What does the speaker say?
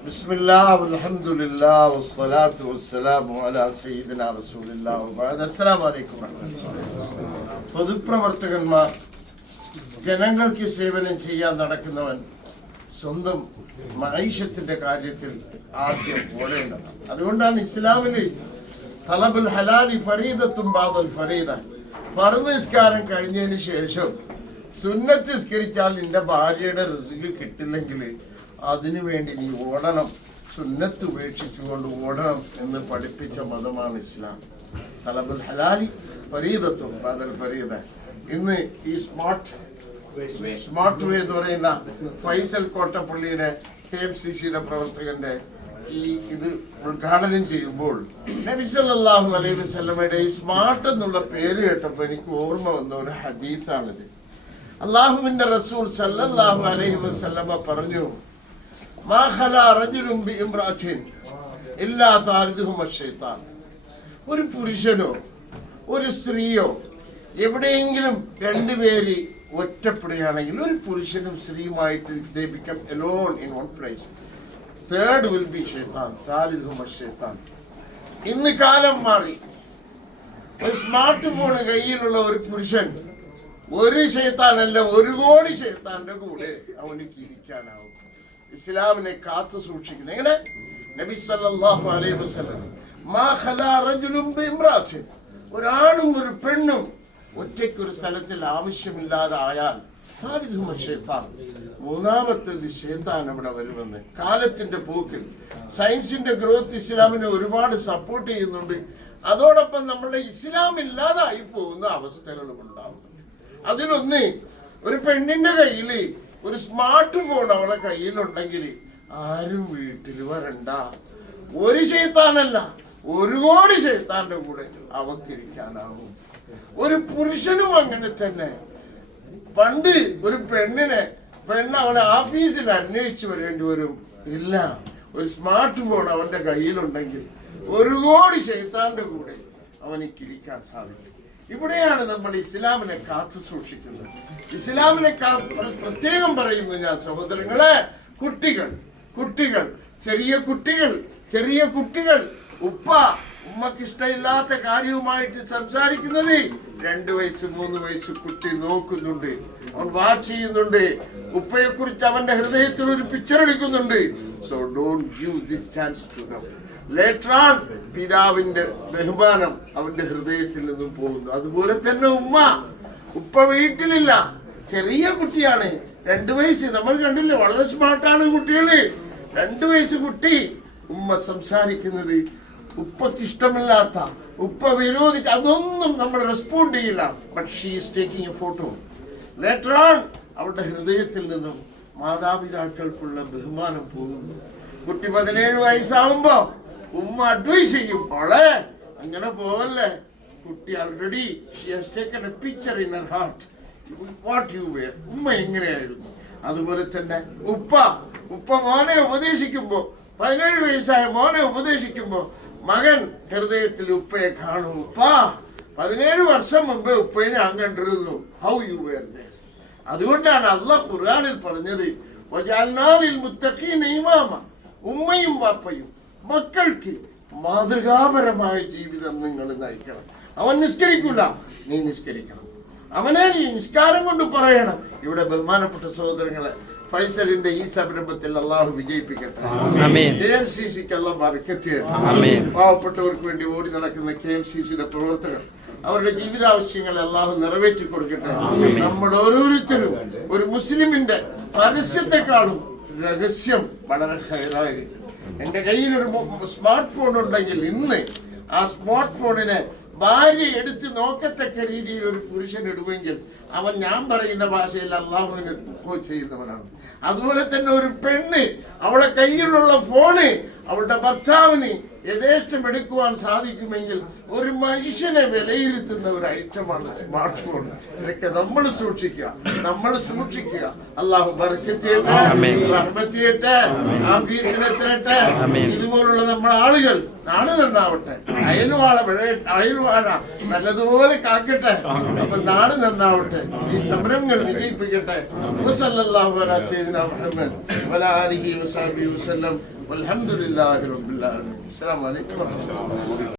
بسم الله والحمد لله والصلاة والسلام على سيدنا رسول الله وبعد السلام عليكم ورحمة الله പൊതുപ്രവർത്തകന്മാർ ജനങ്ങൾക്ക് സേവനം ചെയ്യാൻ നടക്കുന്നവൻ സ്വന്തം മൈഷത്തിന്റെ കാര്യത്തിൽ ആദ്യം ഓടേണ്ടതാണ് അതുകൊണ്ടാണ് ഇസ്ലാമില് തലബുൽ ഹലാലി ഫരീദത്തും ബാദൽ ഫരീദ ഫർദ് നിസ്കാരം കഴിഞ്ഞതിന് ശേഷം സുന്നത്ത് നിസ്കരിച്ചാൽ നിന്റെ ഭാര്യയുടെ റിസുക്ക് കിട്ടില്ലെങ്കിൽ അതിനു വേണ്ടി നീ ഓടണം. സുന്നത്ത് ഉപേക്ഷിച്ചുകൊണ്ട് ഓടണം എന്ന് പഠിപ്പിച്ച മതമാണ് ഇസ്ലാം. തലബുൽ ഹലാലി ഫരീദത്തും ബദൽ ഫരീദ. ഇന്ന് ഈ സ്മാർട്ട് സ്മാർട്ട് വേ എന്ന് പറയുന്ന ഫൈസൽ കോട്ടപ്പള്ളിയുടെ കെ എം സി സിയുടെ പ്രവർത്തകന്റെ ഈ ഇത് ഉദ്ഘാടനം ചെയ്യുമ്പോൾ നബി സല്ലല്ലാഹു അലൈഹി വസല്ലമയുടെ ഈ സ്മാർട്ട് എന്നുള്ള പേര് കേട്ടപ്പോൾ എനിക്ക് ഓർമ്മ വന്ന ഒരു ഹദീസാണിത്. അള്ളാഹുവിന്റെ റസൂൽ സല്ലല്ലാഹു അലൈഹി വസല്ലമ പറഞ്ഞു ഒരു പുരുഷനോ ഒരു സ്ത്രീയോ എവിടെയെങ്കിലും രണ്ടുപേര് ഒറ്റപ്പെടുകയാണെങ്കിൽ ഒരു പുരുഷനും സ്ത്രീയുമായിട്ട് they become alone in one place third will be സാലിദുഹുമ ഷെയ്ത്താൻ ഇന്ന് കാലം മാറി. ഒരു സ്മാർട്ട് ഫോൺ കയ്യിലുള്ള ഒരു പുരുഷൻ ഒരു ഷെയ്ത്താനല്ല ഒരു കോടി ഷെയ്ത്താന്റെ കൂടെ അവന് ഇരിക്കാനാവും. ഇസ്ലാമിനെ കാത്തു സൂക്ഷിക്കുന്നത് എങ്ങനെ? നബി സല്ലല്ലാഹു അലൈഹി വസല്ലം. മാ ഒരാണും ഒരു പെണ്ണും ഒറ്റയ്ക്ക് ഒരു സ്ഥലത്തിൽ ആവശ്യമില്ലാതെ ആയാൽ മൂന്നാമത്തേത് ഷേത്താൻ അവിടെ വരുമെന്ന്. കാലത്തിന്റെ പോക്കിൽ. സയൻസിന്റെ ഗ്രോത്ത് ഇസ്ലാമിനെ ഒരുപാട് സപ്പോർട്ട് ചെയ്യുന്നുണ്ട്. അതോടൊപ്പം നമ്മളുടെ ഇസ്ലാം ഇല്ലാതായി പോകുന്ന അവസ്ഥകളും ഉണ്ടാവുന്നുണ്ട് അതിലൊന്ന് ഒരു പെണ്ണിന്റെ കയ്യിൽ ഒരു സ്മാർട്ട് ഫോൺ അവളെ കയ്യിലുണ്ടെങ്കിൽ ആരും വീട്ടിൽ വരണ്ട. ഒരു ശൈത്താനല്ല ഒരു കോടി ശൈത്താന്റെ കൂടെ അവക്കിരിക്കാനാവും. ഒരു പുരുഷനും അങ്ങനെ തന്നെ. പണ്ട് ഒരു പെണ്ണിനെ പെണ്ണ് അവളെ ഓഫീസിൽ അന്വേഷിച്ച് വരേണ്ടി വരും. ഇല്ല ഒരു സ്മാർട്ട് ഫോൺ അവന്റെ കയ്യിലുണ്ടെങ്കിൽ ഒരു കോടി ശൈത്താന്റെ കൂടെ അവനിക്കിരിക്കാൻ സാധിക്കും. ഇവിടെയാണ് നമ്മൾ ഇസ്ലാമിനെ കാത്തു സൂക്ഷിക്കുന്നത്. ഇസ്ലാമിനെ പ്രത്യേകം പറയുന്നു ഞാൻ സഹോദരങ്ങളെ കുട്ടികൾ കുട്ടികൾ ചെറിയ കുട്ടികൾ ചെറിയ കുട്ടികൾ ഉപ്പ ഉമ്മക്ക് ഇഷ്ടമില്ലാത്ത കാര്യവുമായിട്ട് സംസാരിക്കുന്നത് രണ്ടു വയസ്സ് മൂന്ന് വയസ്സ് കുട്ടി നോക്കുന്നുണ്ട്. അവൻ വാച്ച് ചെയ്യുന്നുണ്ട്. ഉപ്പയെ കുറിച്ച് അവന്റെ ഹൃദയത്തിൽ ഒരു പിക്ചർ എടുക്കുന്നുണ്ട്. So don't give this chance to them later on പിതാവിന്റെ ബഹുമാനം അവന്റെ ഹൃദയത്തിൽ നിന്നും പോകുന്നു അതുപോലെ തന്നെ ഉമ്മ. ഉപ്പ വീട്ടിലില്ല. ചെറിയ കുട്ടിയാണ്. രണ്ടു വയസ്സ്. നമ്മൾ കണ്ടില്ലേ വളരെ സ്മാർട്ടാണ് കുട്ടികൾ. രണ്ടു വയസ്സ് കുട്ടി. ഉമ്മ സംസാരിക്കുന്നത് ഉപ്പക്ക് ഇഷ്ടമില്ലാത്ത ഉപ്പ വിരോധിച്ച് അതൊന്നും നമ്മൾ റെസ്പോണ്ട് ചെയ്യില്ല. But she is taking a photo later on അവളുടെ ഹൃദയത്തിൽ നിന്നും മാതാപിതാക്കൾക്കുള്ള ബഹുമാനം പോകുന്നു കുട്ടി പതിനേഴ് വയസ്സാവുമ്പോ ഉമ്മ അഡ്വൈസ് ചെയ്യും മോളെ അങ്ങനെ പോവല്ലേ കുട്ടി already she has taken a picture in her heart what you were ഉമ്മ എങ്ങനെയായിരുന്നു അതുപോലെ തന്നെ ഉപ്പ ഉപ്പ മോനെ ഉപദേശിക്കുമ്പോ പതിനേഴ് വയസ്സായ മോനെ ഉപദേശിക്കുമ്പോ മകൻ ഹൃദയത്തിൽ ഉപ്പയെ കാണും ഉപ്പ പതിനേഴ് വർഷം മുമ്പ് ഉപ്പയെ ഞാൻ കണ്ടിരുന്നു ഹൗ യു വെയർ there അതുകൊണ്ടാണ് അള്ളാഹ് ഖുർആനിൽ പറഞ്ഞത് വജഅൽനാലിൽ മുത്തഖീന ഇമാമ ഉമ്മയും വാപ്പയും മക്കൾക്ക് മാതൃകാപരമായ ജീവിതം നിങ്ങൾ നയിക്കണം. അവൻ നിസ്കരിക്കൂല. നീ നിസ്കരിക്കണം. അവനെ നീ നിസ്കാരം കൊണ്ട് പറയണം. ഇവിടെ ബഹുമാനപ്പെട്ട സഹോദരങ്ങളെ ഫൈസലിന്റെ ഈ സംരംഭത്തിൽ അള്ളാഹു വിജയിപ്പിക്കട്ടെ. കെ എം സി സിക്ക് എല്ലാം പാവപ്പെട്ടവർക്ക് വേണ്ടി ഓടി നടക്കുന്ന കെ എം സി സിയുടെ പ്രവർത്തകർ അവരുടെ ജീവിതാവശ്യങ്ങൾ അള്ളാഹു നിറവേറ്റി കൊടുക്കട്ടെ. നമ്മൾ ഓരോരുത്തരും ഒരു മുസ്ലിമിന്റെ പരസ്യത്തെക്കാളും രഹസ്യം വളരെ ഹൈറായിരിക്കും. എന്റെ കയ്യിൽ ഒരു സ്മാർട്ട് ഫോൺ ഉണ്ടെങ്കിൽ ഇന്ന് ആ സ്മാർട്ട് ഫോണിനെ ഭാര്യ എടുത്ത് നോക്കത്തക്ക രീതിയിൽ ഒരു പുരുഷൻ ഇടുമെങ്കിൽ അവൻ ഞാൻ പറയുന്ന ഭാഷയിൽ അള്ളാഹുവിനെ തുക്കോ ചെയ്യുന്നവനാണ്. അതുപോലെ തന്നെ ഒരു പെണ്ണ് അവളെ കയ്യിലുള്ള ഫോണ് അവളുടെ ഭർത്താവിന് യഥേഷ്ടം എടുക്കുവാൻ സാധിക്കുമെങ്കിൽ ഒരു മനുഷ്യനെ വിലയിരുത്തുന്ന ഒരു ഐറ്റമാണ് സ്മാർട്ട് ഫോൺ ഇതൊക്കെ നമ്മൾ സൂക്ഷിക്കുക നമ്മൾ സൂക്ഷിക്കുക. അള്ളാഹു ബർക്കത്തിയട്ടെ ചെയ്യട്ടെ ആമീൻ. റഹ്മത്ത് ചെയ്യട്ടെ ആഫിയത്തിന് എത്തരട്ടെ ആമീൻ. ഇതുപോലുള്ള നമ്മുടെ ആളുകൾ നാട് നന്നാവട്ടെ. അയൽവാഴ വിഴ- അയൽവാഴ നല്ലതുപോലെ കാക്കട്ടെ. അപ്പൊ നാട് നന്നാവട്ടെ. ഈ സമരങ്ങൾ വിജയിപ്പിക്കട്ടെ. മുഹമ്മദ് والحمد لله رب العالمين. السلام عليكم ورحمة الله.